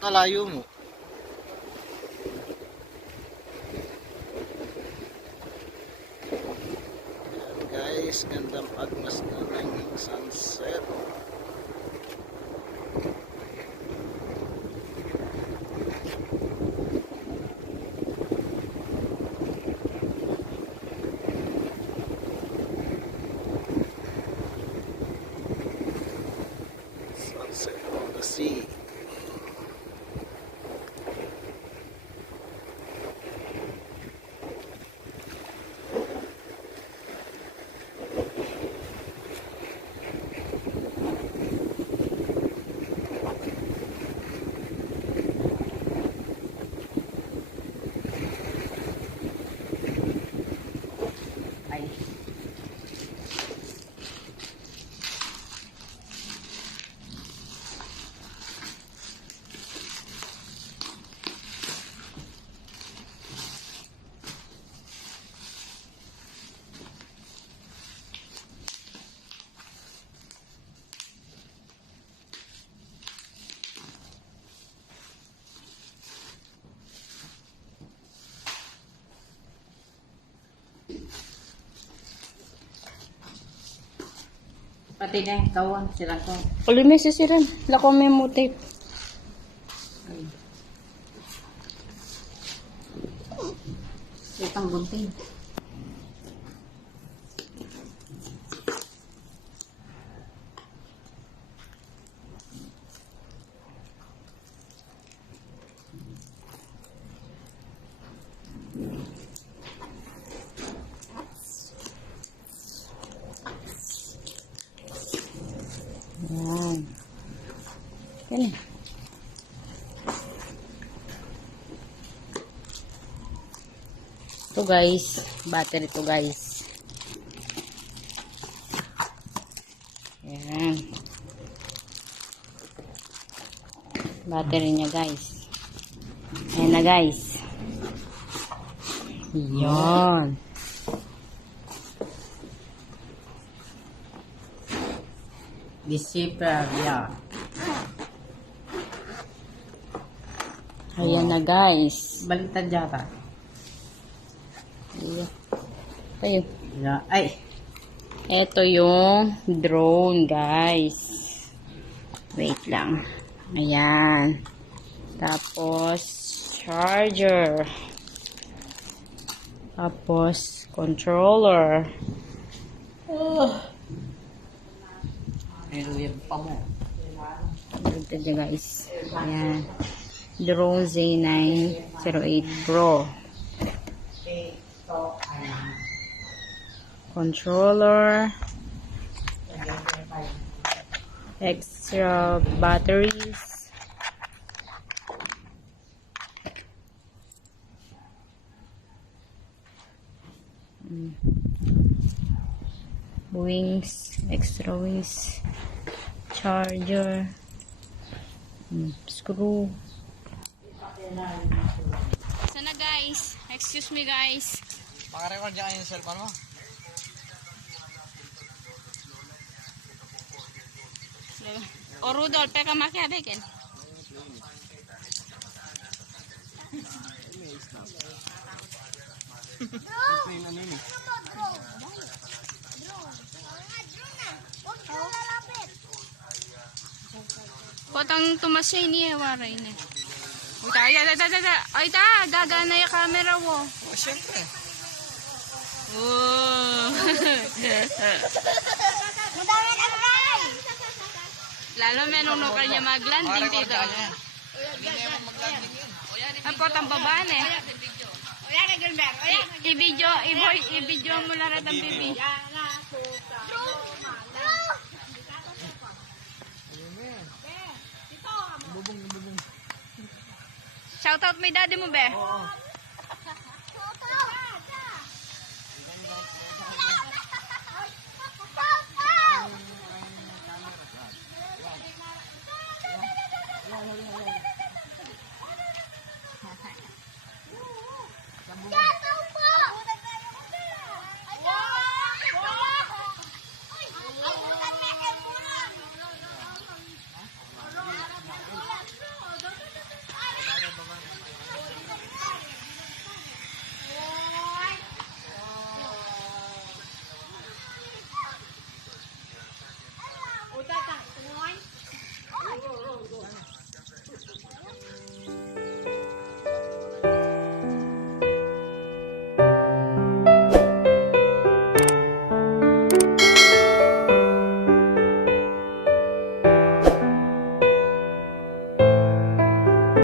Napakalayo mo. Guys, gandang pagmasdan ng sunset. Sunset on the sea. Pati na yung kawan, silang ko. Uli may sisiran. Lako may motif. Itang bunting. Yan. Yan. Ito guys. Battery to guys. Yan. Battery niya guys. Ayan na guys. Yan. Disipra, yeah. Ayan na guys. Baliktad yata. Ayan. Ayun. Yeah. Ay! Ito yung drone guys. Wait lang. Ayan. Tapos charger. Tapos controller. Meron pa mo. Ito dyan guys. Ayan. Drone Z908 Pro. Controller. Extra batteries. Wings. Extra wings. Charger. Screw. Sana guys. Excuse me guys. Makarecord dyan yung cellphone mo? O Rudolph, peka makiabekin. Potang tumasya ini waray na. Ay ta, gagana yung camera mo. Oh, syempre. Oh. Lalo may nung nukal niya mag-landing dito. Hindi naman mag-landing yun. Ang potang babaan eh. I-video mo lahat ang bibi. Shoutout may daddy mo be. Oo.